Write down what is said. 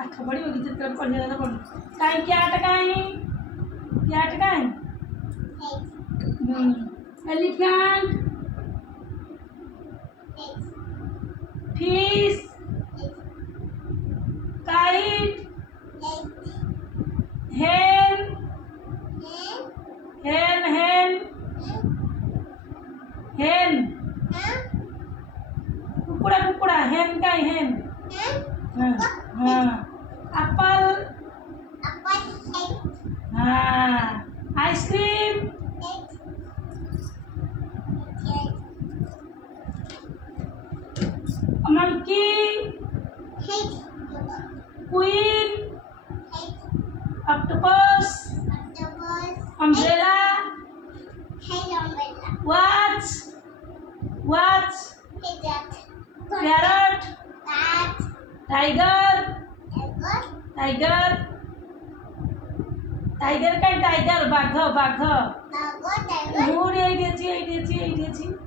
पाठ पढ़ी जितने पढ़िया तो पढ़ कहीं कैट कहीं elephant fish kite hen कुकुड़ा hen का hen हाँ एप्पल हाँ ice cream monkey queen octopus umbrella watch parrot tiger का tiger बाघ मोर ये